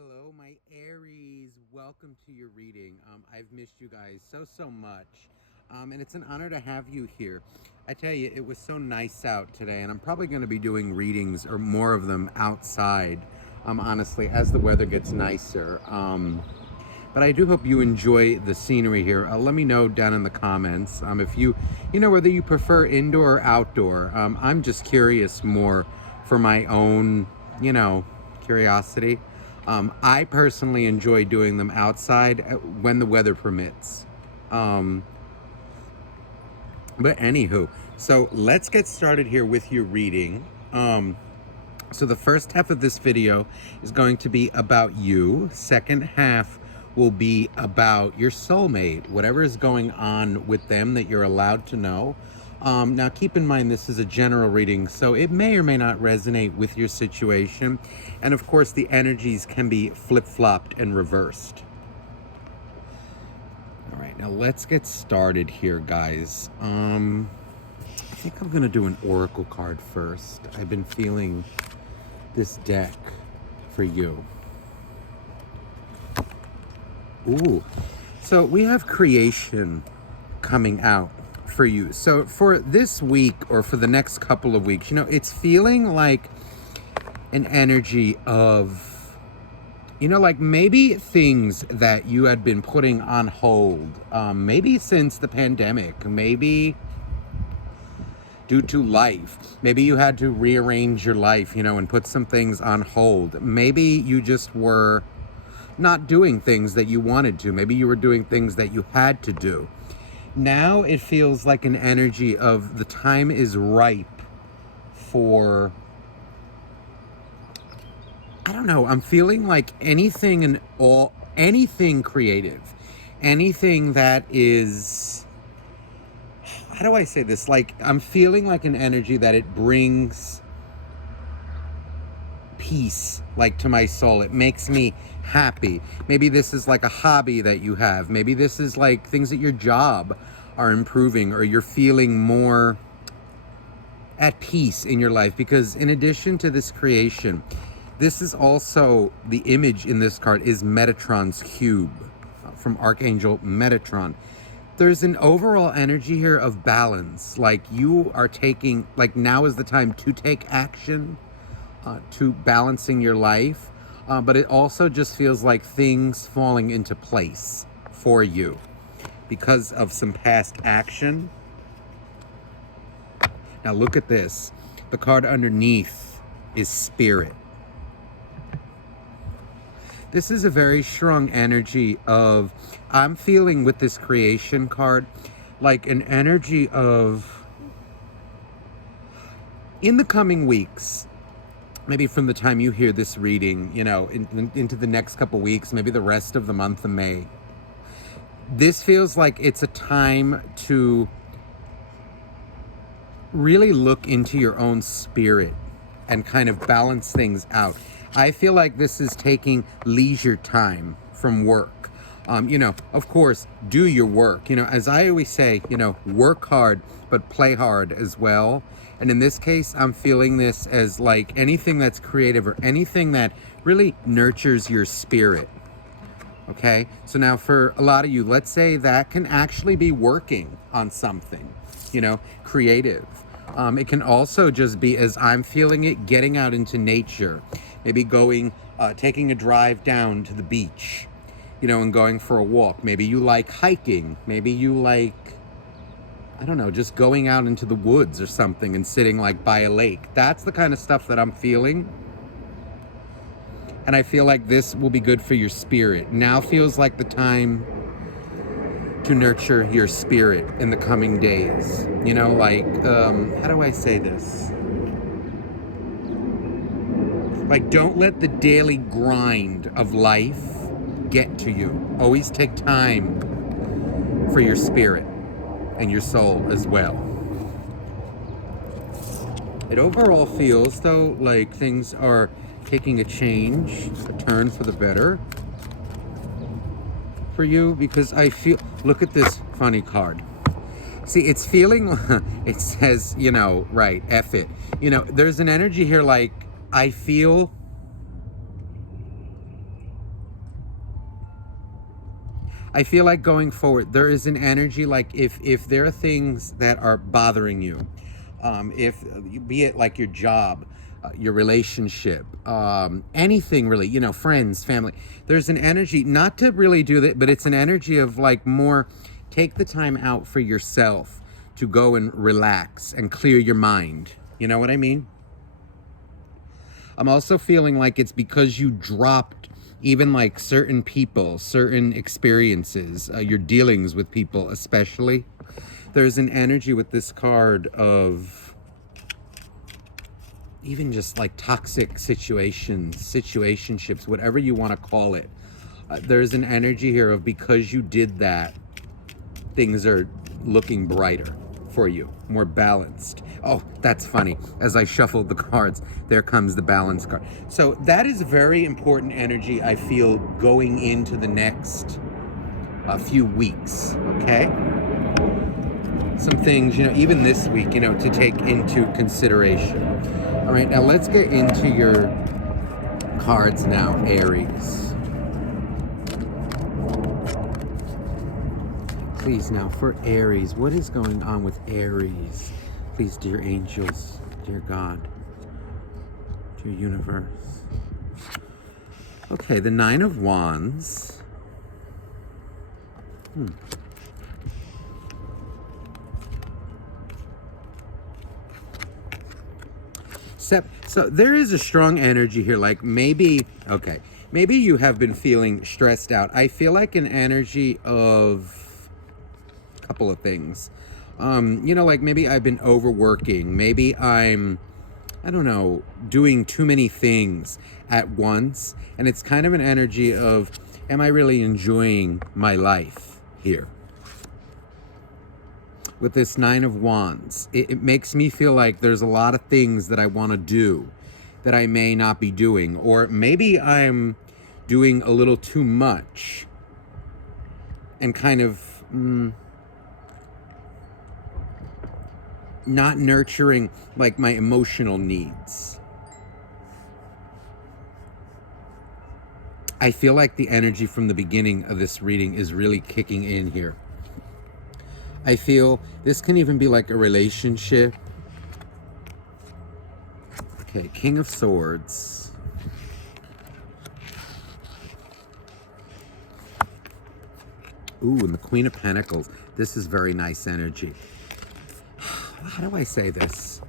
Hello, my Aries. Welcome to your reading. I've missed you guys so much. And it's an honor to have you here. I tell you, it was so nice out today, and I'm probably going to be doing readings or more of them outside, honestly, as the weather gets nicer. But I do hope you enjoy the scenery here. Let me know down in the comments if you know, whether you prefer indoor or outdoor. I'm just curious more for my own, curiosity. I personally enjoy doing them outside when the weather permits. Um, but anywho, so let's get started here with your reading. So the first half of this video is going to be about you. Second half will be about your soulmate, whatever is going on with them that you're allowed to know. Now keep in mind this is a general reading, so it may or may not resonate with your situation. And of course the energies can be flip-flopped and reversed. All right, now let's get started here, guys. I think I'm gonna do an oracle card first. I've been feeling this deck for you. Ooh, so we have creation coming out for you. So for this week or for the next couple of weeks, it's feeling like an energy of, like maybe things that you had been putting on hold, maybe since the pandemic, maybe due to life. Maybe you had to rearrange your life, and put some things on hold. Maybe you just were not doing things that you wanted to. Maybe you were doing things that you had to do. Now it feels like an energy of the time is ripe for, I don't know, I'm feeling like anything creative, anything that is, how do I say this? Like, I'm feeling like an energy that it brings peace, like, to my soul. It makes me happy. Maybe this is like a hobby that you have. Maybe this is like things at your job are improving, or you're feeling more at peace in your life. Because in addition to this creation, this is also, the image in this card is Metatron's cube from Archangel Metatron. There's an overall energy here of balance. Like, you are taking, like, now is the time to take action, to balancing your life. But it also just feels like things falling into place for you because of some past action. Now look at this. The card underneath is Spirit. This is a very strong energy of, I'm feeling with this creation card, like an energy of, in the coming weeks, maybe from the time you hear this reading, into the next couple weeks, maybe the rest of the month of May, this feels like it's a time to really look into your own spirit and kind of balance things out. I feel like this is taking leisure time from work. Of course, do your work. As I always say, work hard, but play hard as well. And in this case, I'm feeling this as like anything that's creative or anything that really nurtures your spirit. Okay, so now for a lot of you, let's say that can actually be working on something, creative. It can also just be, as I'm feeling it, getting out into nature, maybe going, taking a drive down to the beach, and going for a walk. Maybe you like hiking. Maybe you like, I don't know, just going out into the woods or something and sitting like by a lake. That's the kind of stuff that I'm feeling. And I feel like this will be good for your spirit. Now feels like the time to nurture your spirit in the coming days. How do I say this? Like, don't let the daily grind of life get to you. Always take time for your spirit and your soul as well. It overall feels, though, like things are taking a change, a turn for the better for you, because I feel, look at this funny card. See, it's feeling, it says, right, F it. There's an energy here like, I feel I feel like going forward, there is an energy like if there are things that are bothering you, if be it like your job, your relationship, anything really, you know, friends, family, there's an energy not to really do that, but it's an energy of like more take the time out for yourself to go and relax and clear your mind. You know what I mean? I'm also feeling like it's because you dropped even like certain people, certain experiences, your dealings with people, especially. There's an energy with this card of even just like toxic situations, situationships, whatever you want to call it. There's an energy here of because you did that, things are looking brighter for you, more balanced. Oh, that's funny. As I shuffled the cards, there comes the balance card. So that is very important energy, I feel, going into the next few weeks, okay? Some things, you know, even this week, you know, to take into consideration. All right, now let's get into your cards now, Aries. Please now, for Aries, what is going on with Aries? Please, dear angels, dear God, dear universe. Okay, the Nine of Wands. So there is a strong energy here, like maybe, okay, maybe you have been feeling stressed out. I feel like an energy of a couple of things. You know, like maybe I've been overworking. Maybe I don't know, doing too many things at once. And it's kind of an energy of, am I really enjoying my life here? With this Nine of Wands, it makes me feel like there's a lot of things that I want to do that I may not be doing, or maybe I'm doing a little too much and kind of not nurturing like my emotional needs. I feel like the energy from the beginning of this reading is really kicking in here. I feel this can even be like a relationship. Okay, King of Swords. Ooh, and the Queen of Pentacles. This is very nice energy. How do I say this?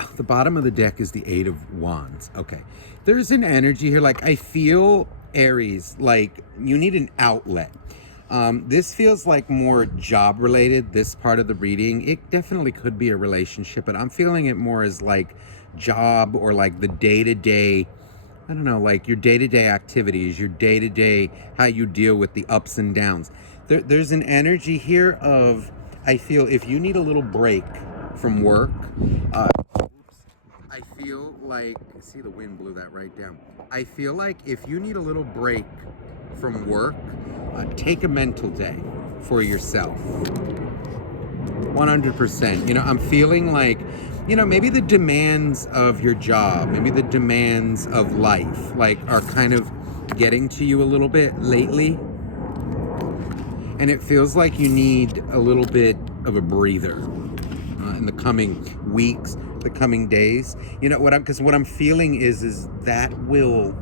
Oh, the bottom of the deck is the Eight of Wands. Okay. There's an energy here. Like, I feel, Aries, like you need an outlet. This feels like more job related, this part of the reading. It definitely could be a relationship, but I'm feeling it more as like job or like the day-to-day, I don't know, like your day-to-day activities, your day-to-day, how you deal with the ups and downs. There's an energy here of, I feel if you need a little break from work, I feel like, see the wind blew that right down. I feel like if you need a little break from work, take a mental day for yourself. 100%. You know, I'm feeling like, you know, maybe the demands of your job, maybe the demands of life, like are kind of getting to you a little bit lately. And it feels like you need a little bit of a breather in the coming weeks, the coming days. You know what I'm feeling is that will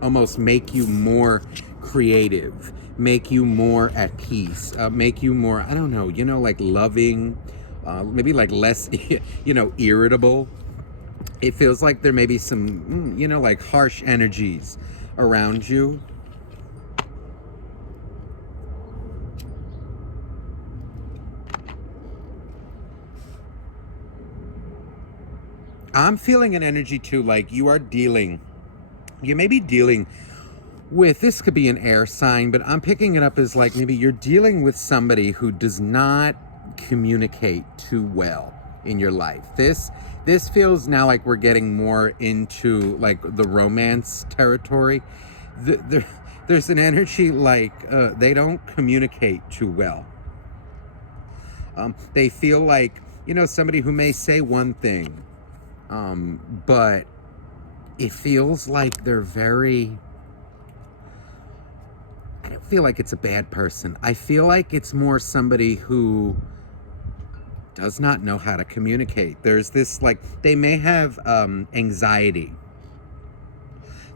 almost make you more creative, make you more at peace, make you more, I don't know, you know, like loving, maybe like less, you know, irritable. It feels like there may be some, you know, like harsh energies around you. I'm feeling an energy too, like you may be dealing with, this could be an air sign, but I'm picking it up as like maybe you're dealing with somebody who does not communicate too well in your life. This feels now like we're getting more into like the romance territory. There's an energy like they don't communicate too well. They feel like, you know, somebody who may say one thing, but it feels like they're very, feel like it's a bad person. I feel like it's more somebody who does not know how to communicate. There's this, like, they may have anxiety.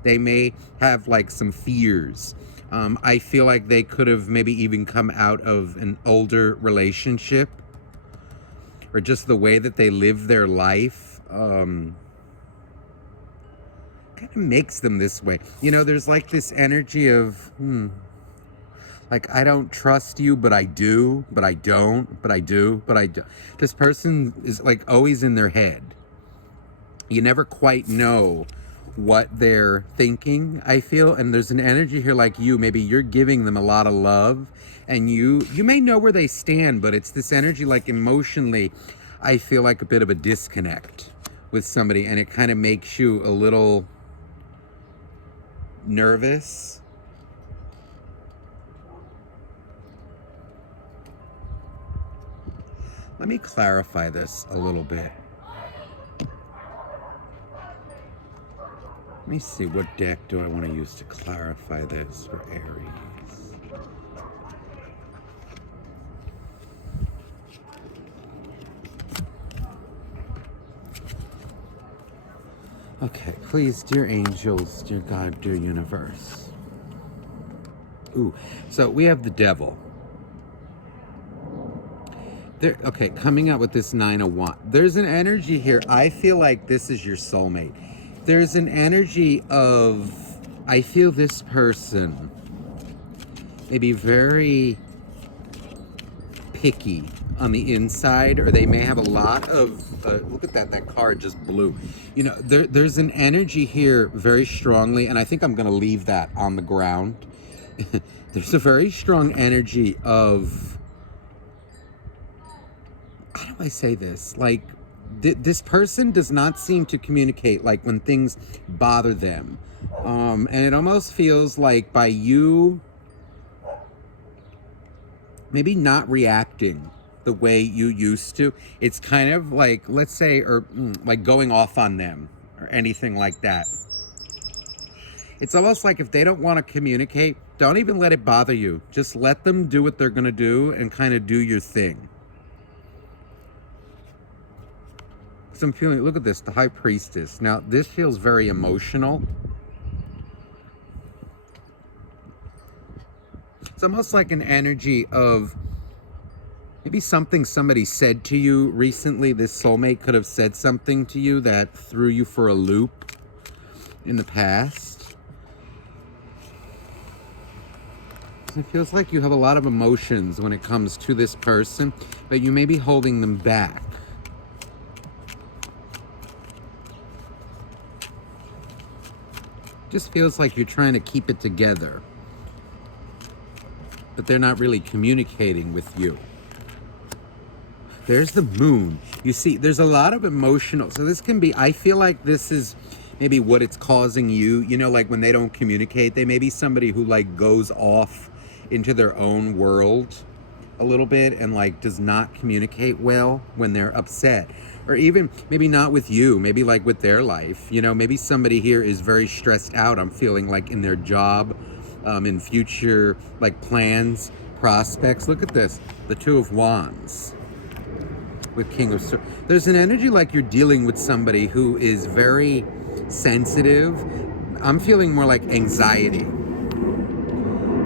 They may have like some fears. I feel like they could have maybe even come out of an older relationship, or just the way that they live their life kind of makes them this way. You know, there's like this energy of, like, I don't trust you, but I do, but I don't, but I do, but I do. This person is like always in their head. You never quite know what they're thinking, I feel. And there's an energy here like you, maybe you're giving them a lot of love, and you may know where they stand, but it's this energy like emotionally, I feel like a bit of a disconnect with somebody, and it kind of makes you a little nervous. Let me clarify this a little bit. Let me see, what deck do I want to use to clarify this for Aries? Okay, please, dear angels, dear God, dear universe. Ooh, so we have the devil. There, okay, coming out with this 9 of Wands. There's an energy here. I feel like this is your soulmate. There's an energy of, I feel this person may be very picky on the inside, or they may have a lot of, look at that card just blew. You know, there's an energy here very strongly, and I think I'm going to leave that on the ground. There's a very strong energy of, how do I say this? Like, this person does not seem to communicate, like, when things bother them. And it almost feels like by you maybe not reacting the way you used to, it's kind of like, let's say, or like going off on them or anything like that. It's almost like if they don't want to communicate, don't even let it bother you. Just let them do what they're going to do and kind of do your thing. So I'm feeling, look at this, the High Priestess. Now, this feels very emotional. It's almost like an energy of maybe something somebody said to you recently. This soulmate could have said something to you that threw you for a loop in the past. So it feels like you have a lot of emotions when it comes to this person, but you may be holding them back. Just feels like you're trying to keep it together, but they're not really communicating with you. There's the Moon. You see, there's a lot of emotional, so this can be, I feel like this is maybe what it's causing you. You know, like when they don't communicate, they may be somebody who like goes off into their own world a little bit and like does not communicate well when they're upset. Or even maybe not with you, maybe like with their life. You know, maybe somebody here is very stressed out, I'm feeling like, in their job, in future like plans, prospects. Look at this, the Two of Wands with King of Swords. There's an energy like you're dealing with somebody who is very sensitive. I'm feeling more like anxiety,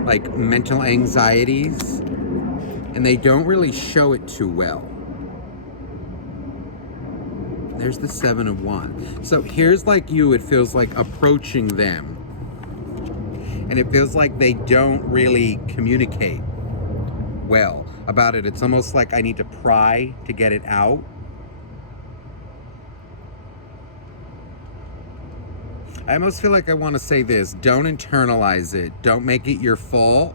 like mental anxieties, and they don't really show it too well. There's the Seven of Wands. So here's like you, it feels like approaching them, and it feels like they don't really communicate well about it. It's almost like I need to pry to get it out. I almost feel like I want to say this: don't internalize it. Don't make it your fault,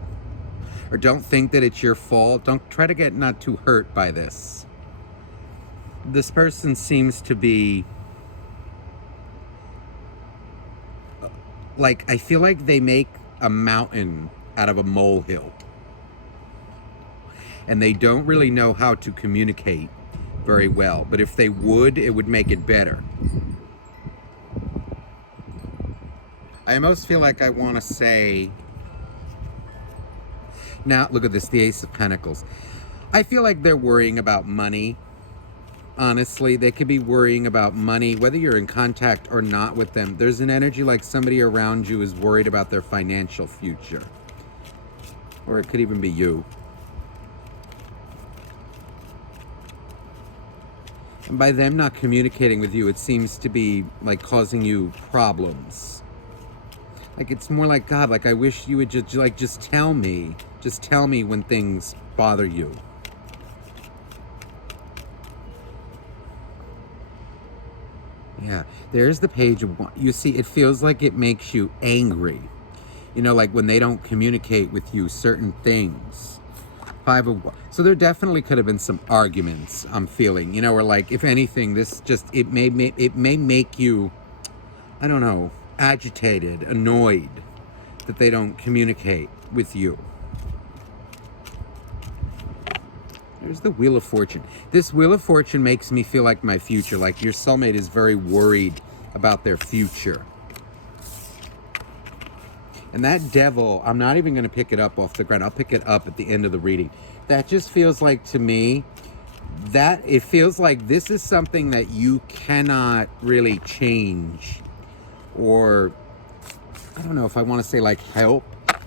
or don't think that it's your fault. Don't try to get not too hurt by this. This person seems to be like, I feel like they make a mountain out of a molehill, and they don't really know how to communicate very well. But if they would, it would make it better. I almost feel like I want to say Now, look at this, the Ace of Pentacles. I feel like they're worrying about money. Honestly, they could be worrying about money, whether you're in contact or not with them. There's an energy like somebody around you is worried about their financial future. Or it could even be you. And by them not communicating with you, it seems to be like causing you problems. Like it's more like, God, like I wish you would just tell me. Just tell me when things bother you. Yeah, there's the Page of Wands. You see, it feels like it makes you angry. You know, like when they don't communicate with you certain things. Five of Wands. So there definitely could have been some arguments, I'm feeling. You know, or like, if anything, this just, it may make you, I don't know, agitated, annoyed that they don't communicate with you. There's the Wheel of Fortune. This Wheel of Fortune makes me feel like my future, like your soulmate is very worried about their future. And that Devil, I'm not even going to pick it up off the ground. I'll pick it up at the end of the reading. That just feels like, to me, that it feels like this is something that you cannot really change. Or, I don't know if I want to say like help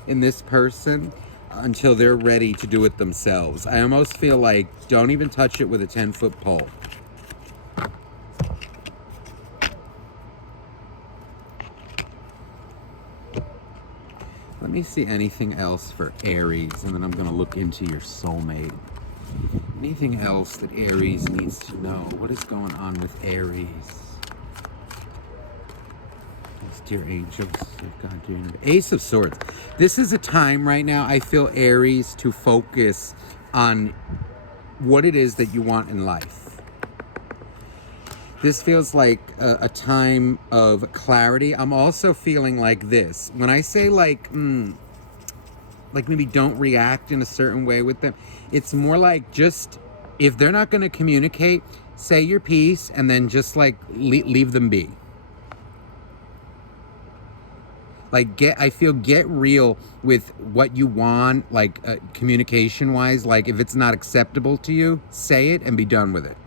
in this person until they're ready to do it themselves. I almost feel like don't even touch it with a 10-foot pole. Let me see anything else for Aries, and then I'm going to look into your soulmate. Anything else that Aries needs to know? What is going on with Aries? Dear angels, God, dear Ace of Swords. This is a time right now, I feel, Aries, to focus on what it is that you want in life. This feels like a time of clarity. I'm also feeling like this. When I say like maybe don't react in a certain way with them, it's more like just, if they're not going to communicate, say your piece and then just like leave them be. Like get real with what you want, like communication wise. Like if it's not acceptable to you, say it and be done with it.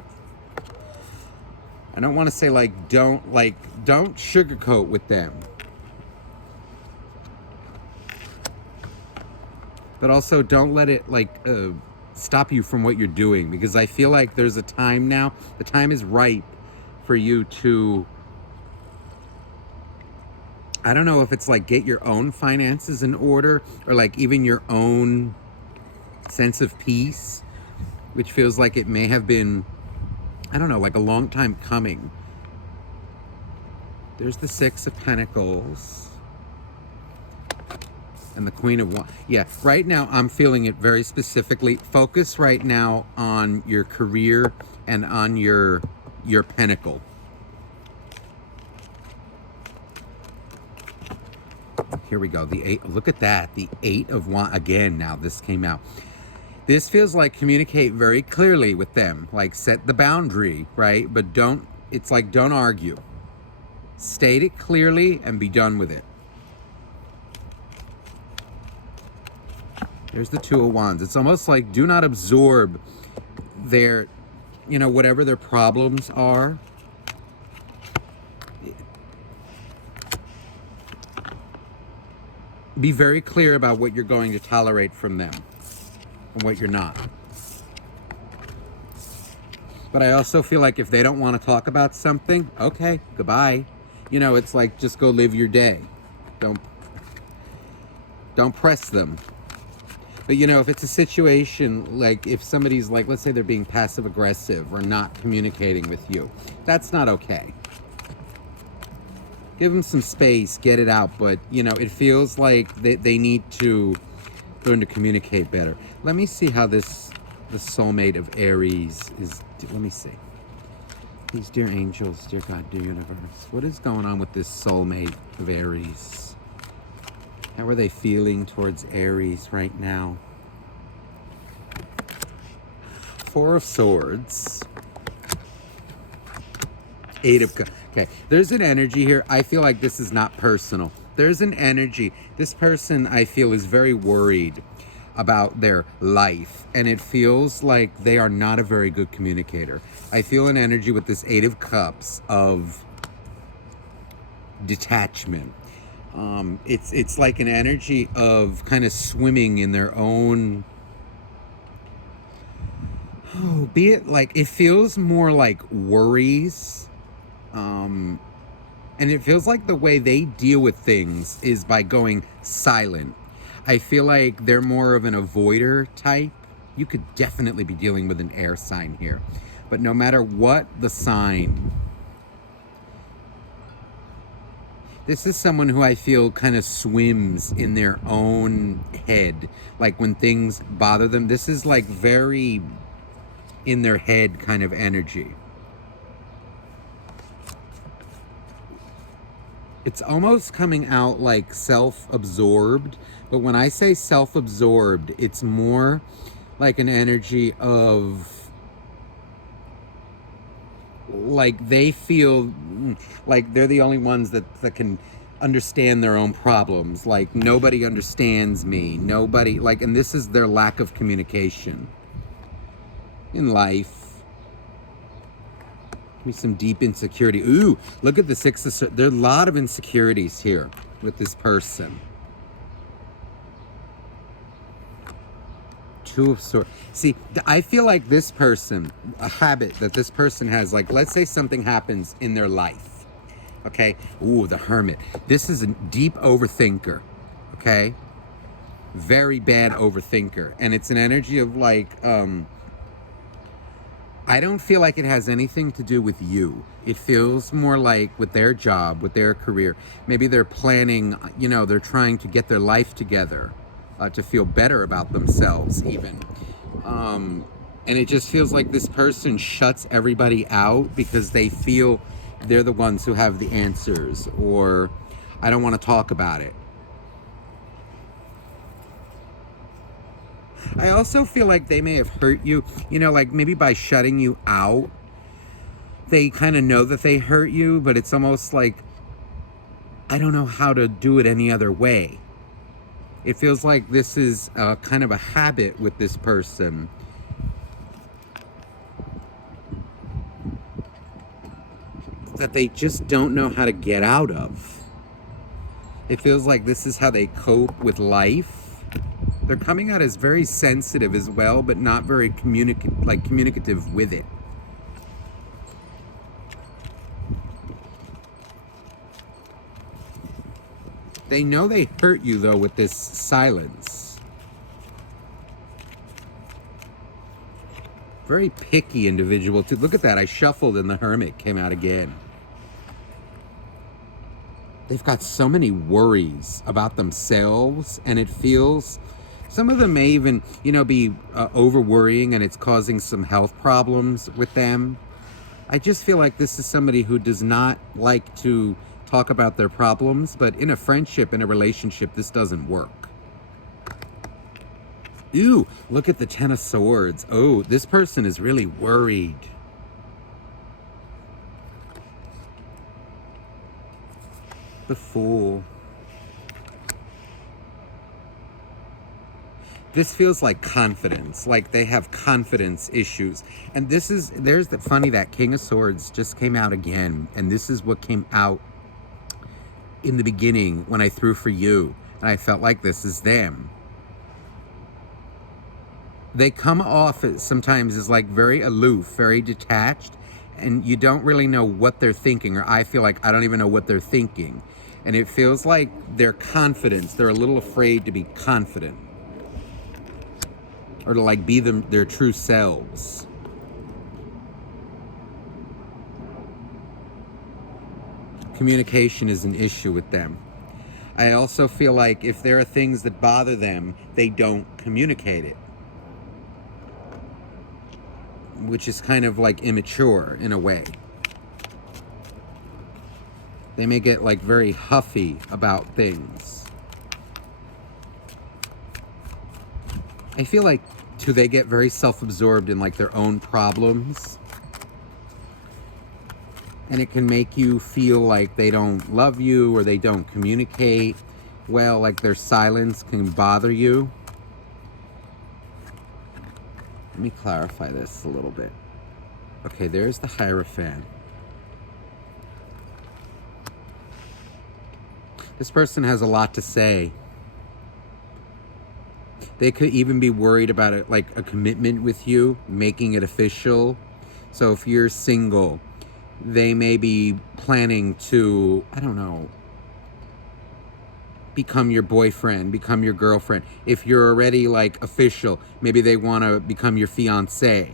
I don't want to say don't sugarcoat with them. But also don't let it stop you from what you're doing, because I feel like there's a time now, the time is ripe for you to, I don't know if it's like get your own finances in order, or like even your own sense of peace, which feels like it may have been, I don't know, like a long time coming. There's the Six of Pentacles and the Queen of Wands. Yeah, right now I'm feeling it very specifically. Focus right now on your career and on your pentacle. Here we go. The 8. Look at that. The 8 of Wands. Again, now this came out. This feels like communicate very clearly with them. Like set the boundary, right? But don't, it's like don't argue. State it clearly and be done with it. There's the Two of Wands. It's almost like do not absorb their, whatever their problems are. Be very clear about what you're going to tolerate from them and what you're not. But I also feel like if they don't want to talk about something, okay, goodbye. It's like just go live your day. Don't press them. But if it's a situation like if somebody's like, let's say they're being passive aggressive or not communicating with you, that's not okay. Give them some space, get it out, but it feels like they need to learn to communicate better. Let me see how the soulmate of Aries is. Let me see. These dear angels, dear God, dear universe. What is going on with this soulmate of Aries? How are they feeling towards Aries right now? Four of Swords. Eight of Cups. Okay, there's an energy here. I feel like this is not personal. There's an energy. This person, I feel, is very worried about their life, and it feels like they are not a very good communicator. I feel an energy with this Eight of Cups of detachment. It's like an energy of kind of swimming in their own, be it like, it feels more like worries. And it feels like the way they deal with things is by going silent. I feel like they're more of an avoider type. You could definitely be dealing with an air sign here. But no matter what the sign, this is someone who I feel kind of swims in their own head. Like when things bother them, this is like very in their head kind of energy. It's almost coming out like self-absorbed, but when I say self-absorbed, it's more like an energy of, like they feel like they're the only ones that can understand their own problems. Like nobody understands me, nobody, like, and this is their lack of communication in life. Me some deep insecurity. Ooh, look at the Six of Swords. There are a lot of insecurities here with this person. Two of Swords. See, I feel like this person, a habit that this person has, like, let's say something happens in their life. Okay? Ooh, the Hermit. This is a deep overthinker. Okay? Very bad overthinker. And it's an energy of like, I don't feel like it has anything to do with you. It feels more like with their job, with their career. Maybe they're planning, you know, they're trying to get their life together, to feel better about themselves even. And it just feels like this person shuts everybody out because they feel they're the ones who have the answers, or I don't want to talk about it. I also feel like they may have hurt you, you know, like maybe by shutting you out. They kind of know that they hurt you, but it's almost like, I don't know how to do it any other way. It feels like this is kind of a habit with this person. That they just don't know how to get out of. It feels like this is how they cope with life. They're coming out as very sensitive as well, but not very communicative with it. They know they hurt you, though, with this silence. Very picky individual, too. Look at that. I shuffled and the Hermit came out again. They've got so many worries about themselves, and it feels... Some of them may even, you know, be over worrying, and it's causing some health problems with them. I just feel like this is somebody who does not like to talk about their problems, but in a friendship, in a relationship, this doesn't work. Ooh, look at the Ten of Swords. Oh, this person is really worried. The Fool. This feels like confidence, like they have confidence issues. And there's the funny, that King of Swords just came out again. And this is what came out in the beginning when I threw for you. And I felt like this is them. They come off sometimes as like very aloof, very detached. And you don't really know what they're thinking. Or I feel like I don't even know what they're thinking. And it feels like their confidence, they're a little afraid to be confident. Or to like be their true selves. Communication is an issue with them. I also feel like if there are things that bother them, they don't communicate it. Which is kind of like immature in a way. They may get like very huffy about things. I feel like, too, they get very self-absorbed in like their own problems. And it can make you feel like they don't love you or they don't communicate well, like their silence can bother you. Let me clarify this a little bit. Okay, there's the Hierophant. This person has a lot to say. They could even be worried about it, like a commitment with you, making it official. So if you're single, they may be planning to, I don't know, become your boyfriend, become your girlfriend. If you're already like official, maybe they want to become your fiance.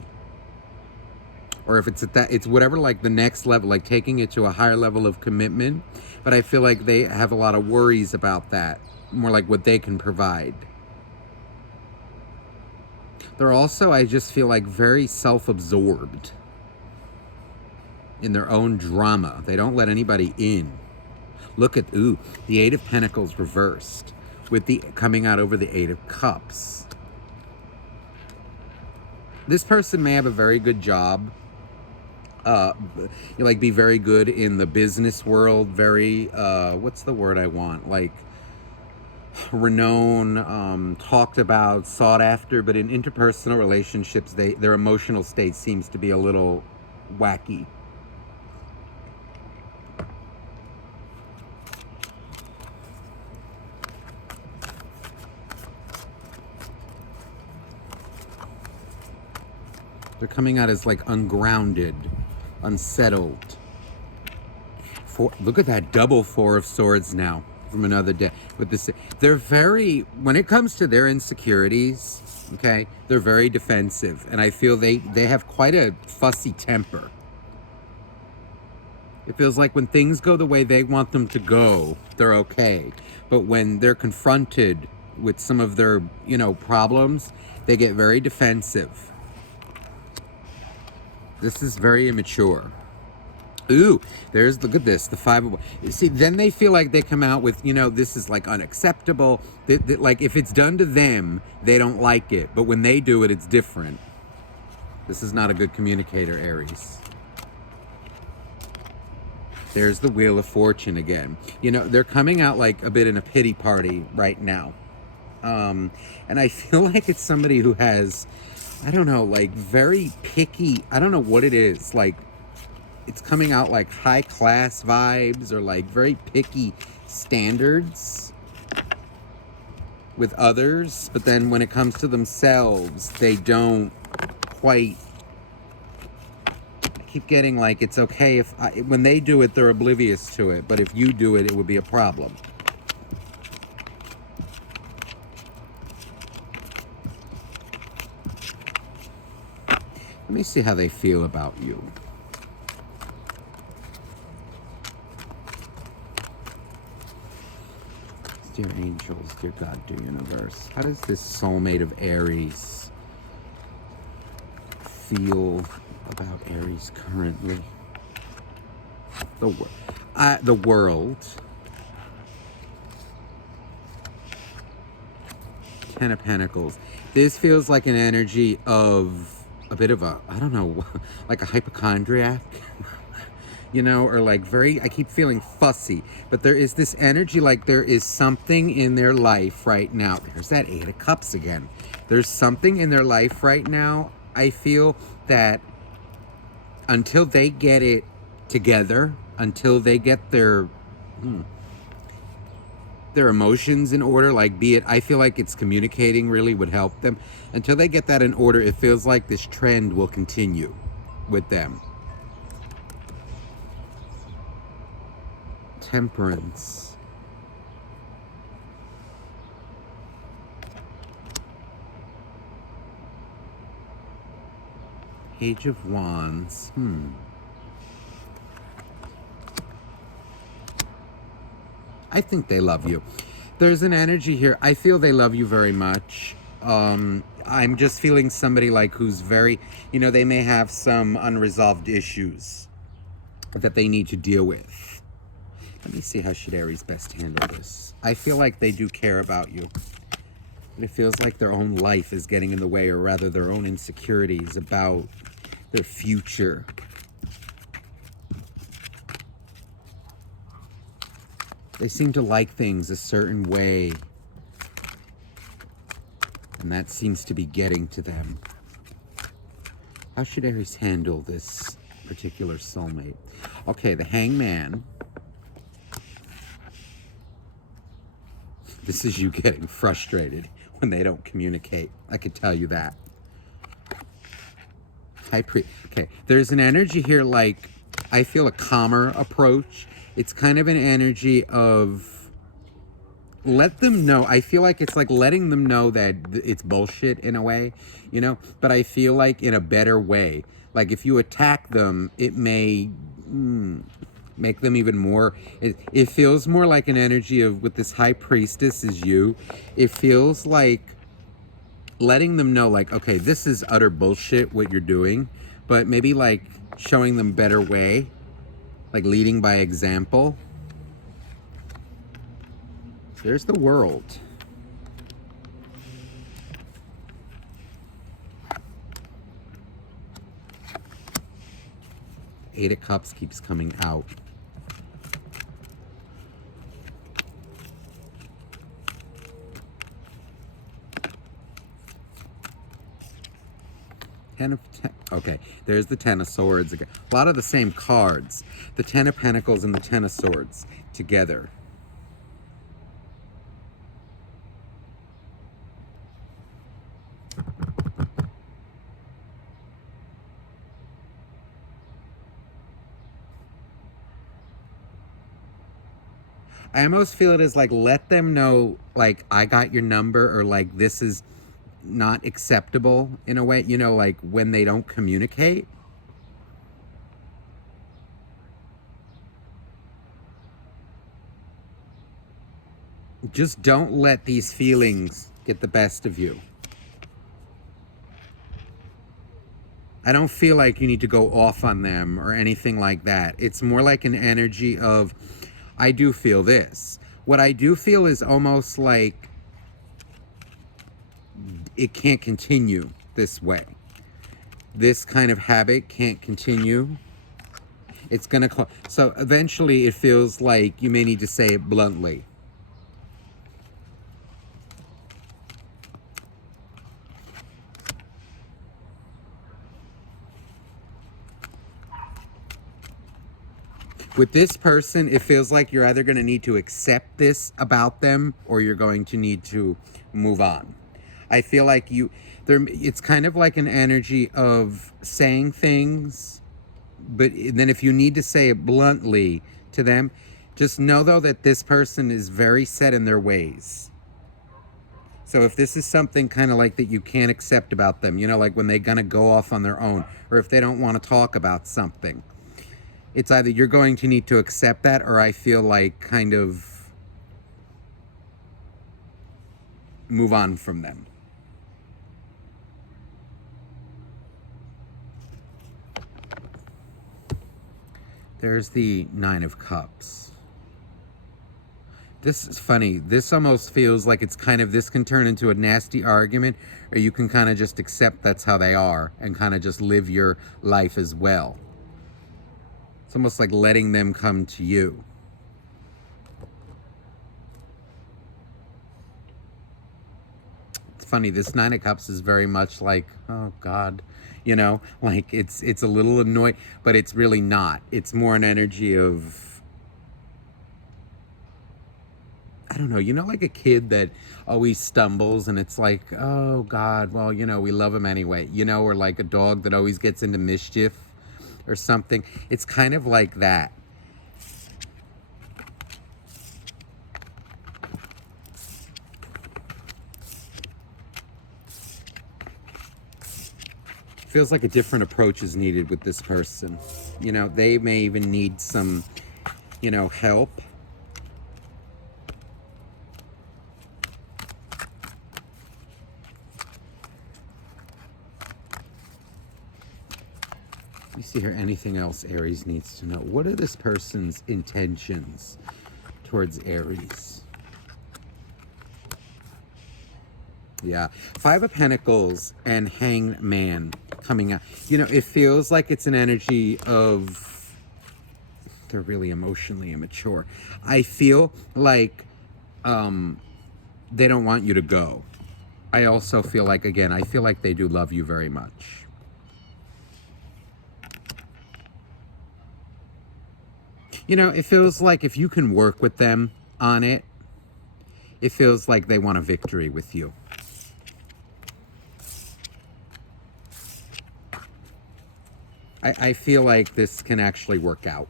Or if it's at that, it's whatever, like the next level, like taking it to a higher level of commitment. But I feel like they have a lot of worries about that, more like what they can provide. They're also, I just feel like, very self-absorbed in their own drama. They don't let anybody in. Look at, ooh, the Eight of Pentacles reversed with the coming out over the Eight of Cups. This person may have a very good job. Like be very good in the business world, very, what's the word I want? Like renowned, talked about, sought after, but in interpersonal relationships, their emotional state seems to be a little wacky. They're coming out as like ungrounded, unsettled. Look at that double Four of Swords now from another day. With this, they're very, when it comes to their insecurities, okay, they're very defensive. And I feel they have quite a fussy temper. It feels like when things go the way they want them to go, they're okay. But when they're confronted with some of their, you know, problems, they get very defensive. This is very immature. Ooh, there's, look at this, the Five of, see, then they feel like they come out with, you know, this is like unacceptable. Like if it's done to them, they don't like it. But when they do it, it's different. This is not a good communicator, Aries. There's the Wheel of Fortune again. You know, they're coming out like a bit in a pity party right now. And I feel like it's somebody who has, I don't know, like very picky. I don't know what it is. Like it's coming out like high class vibes or like very picky standards with others. But then when it comes to themselves, they don't quite, I keep getting like, it's okay if, when they do it, they're oblivious to it. But if you do it, it would be a problem. Let me see how they feel about you. Dear angels, dear God, dear universe, how does this soulmate of Aries feel about Aries currently? The world. Ten of Pentacles. This feels like an energy of a bit of a, I don't know, like a hypochondriac, you know, or like very, I keep feeling fussy, but there is this energy like there is something in their life right now. There's that Eight of Cups again. There's something in their life right now, I feel, that until they get it together, until they get their emotions in order, like be it, I feel like it's communicating really would help them. Until they get that in order, it feels like this trend will continue with them. Temperance. Page of Wands. I think they love you. There's an energy here. I feel they love you very much. I'm just feeling somebody like who's very, you know, they may have some unresolved issues that they need to deal with. Let me see how should Aries best handle this. I feel like they do care about you. But it feels like their own life is getting in the way, or rather their own insecurities about their future. They seem to like things a certain way, and that seems to be getting to them. How should Aries handle this particular soulmate? Okay, the Hangman. This is you getting frustrated when they don't communicate. I could tell you that. Okay, there's an energy here like, I feel a calmer approach. It's kind of an energy of, let them know. I feel like it's like letting them know that it's bullshit in a way, you know? But I feel like in a better way. Like if you attack them, it may make them even more. It feels more like an energy of, with this high priestess is you. It feels like letting them know, like, okay, this is utter bullshit what you're doing, but maybe like showing them better way, like leading by example. There's the World. Eight of Cups keeps coming out. Okay, there's the Ten of Swords again. A lot of the same cards. The Ten of Pentacles and the Ten of Swords together. I almost feel it as like, let them know, like, I got your number, or like, this is not acceptable in a way, you know, like when they don't communicate. Just don't let these feelings get the best of you. I don't feel like you need to go off on them or anything like that. It's more like an energy of, I do feel this. What I do feel is almost like it can't continue this way. This kind of habit can't continue. It's going to, so eventually it feels like you may need to say it bluntly. With this person, it feels like you're either going to need to accept this about them, or you're going to need to move on. I feel like it's kind of like an energy of saying things, but then if you need to say it bluntly to them, just know though that this person is very set in their ways. So if this is something kind of like that you can't accept about them, you know, like when they're going to go off on their own, or if they don't want to talk about something, it's either you're going to need to accept that, or I feel like kind of move on from them. There's the Nine of Cups. This is funny. This almost feels like it's kind of, this can turn into a nasty argument, or you can kind of just accept that's how they are and kind of just live your life as well. It's almost like letting them come to you. It's funny, this Nine of Cups is very much like, oh God, you know, like it's a little annoying, but it's really not. It's more an energy of, I don't know, you know, like a kid that always stumbles and it's like, oh God, well, you know, we love him anyway, you know, or like a dog that always gets into mischief or something. It's kind of like that. Feels like a different approach is needed with this person. You know, they may even need some, you know, help. Let me see here, anything else Aries needs to know. What are this person's intentions towards Aries? Yeah, Five of Pentacles and Hangman coming out. You know, it feels like it's an energy of, they're really emotionally immature. I feel like they don't want you to go. I also feel like, again, I feel like they do love you very much. You know, it feels like if you can work with them on it, it feels like they want a victory with you. I feel like this can actually work out.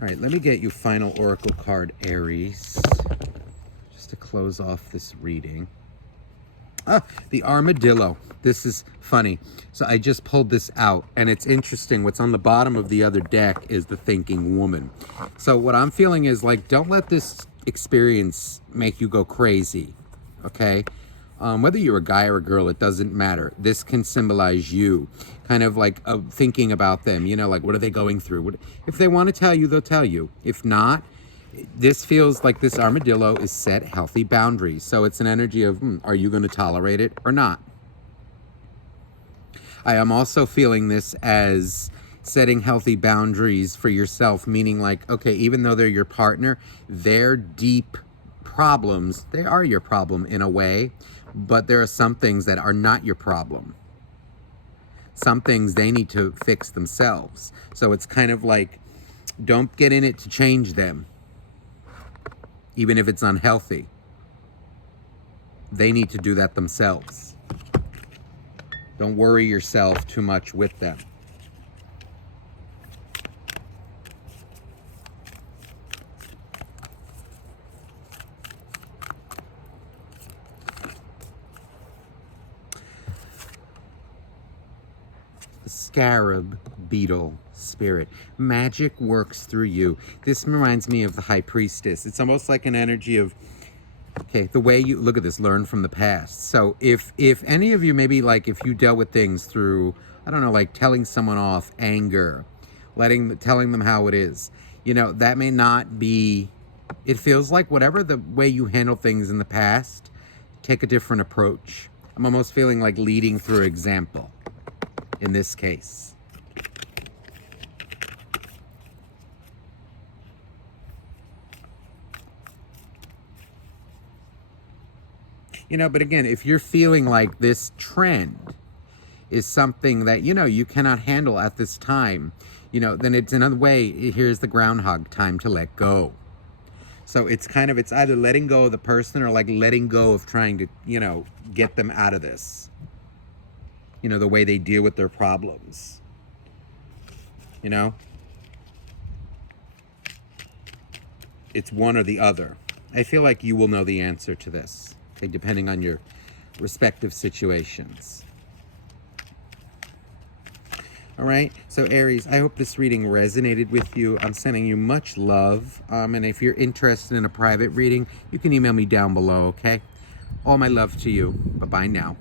All right, let me get you final oracle card, Aries, just to close off this reading. Ah, the armadillo. This is funny. So I just pulled this out, and it's interesting. What's on the bottom of the other deck is the thinking woman. So what I'm feeling is like, don't let this experience make you go crazy, okay? Whether you're a guy or a girl, it doesn't matter. This can symbolize you, kind of like thinking about them, you know, like what are they going through? If they want to tell you, they'll tell you. If not, this feels like this armadillo is set healthy boundaries. So it's an energy of, are you going to tolerate it or not? I am also feeling this as setting healthy boundaries for yourself, meaning like, okay, even though they're your partner, their deep problems, they are your problem in a way, but there are some things that are not your problem. Some things they need to fix themselves. So it's kind of like, don't get in it to change them. Even if it's unhealthy, they need to do that themselves. Don't worry yourself too much with them. The scarab beetle spirit. Magic works through you. This reminds me of the high priestess. It's almost like an energy of, okay, the way you look at this, learn from the past. So if any of you, maybe like if you dealt with things through, I don't know, like telling someone off, anger, telling them how it is, you know, that may not be, it feels like whatever the way you handle things in the past, take a different approach. I'm almost feeling like leading through example in this case. You know, but again, if you're feeling like this trend is something that, you know, you cannot handle at this time, you know, then it's another way. Here's the groundhog time to let go. So it's kind of, it's either letting go of the person or like letting go of trying to, you know, get them out of this. You know, the way they deal with their problems. You know? It's one or the other. I feel like you will know the answer to this. Okay, depending on your respective situations. All right, so Aries, I hope this reading resonated with you. I'm sending you much love. And if you're interested in a private reading, you can email me down below, okay? All my love to you. Bye-bye now.